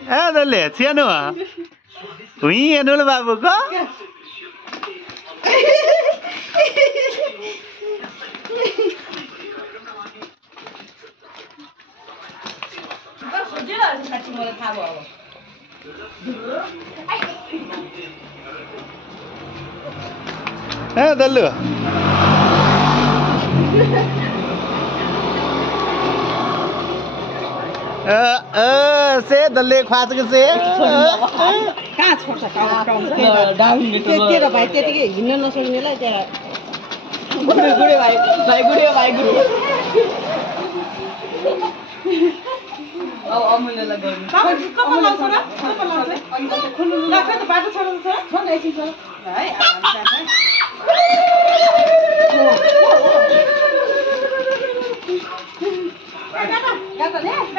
दल्ले छ्यानु हुई हेर्नु ल बाबुको दल्लु से दल्ले ख्वाचको से कहाँ छोड्छ के र भाइ त्यतिकै हिँड्न नसक्नेलाई त्यहाँ गुडे भाइ अब अमूल्यलाई गर्नु कपाल लाउँछ र कपाल लाउँछ खोल्नु लाग्छ त बाटो छोड्नु छ छोड्नु एकछिन छ है हामी जान्छ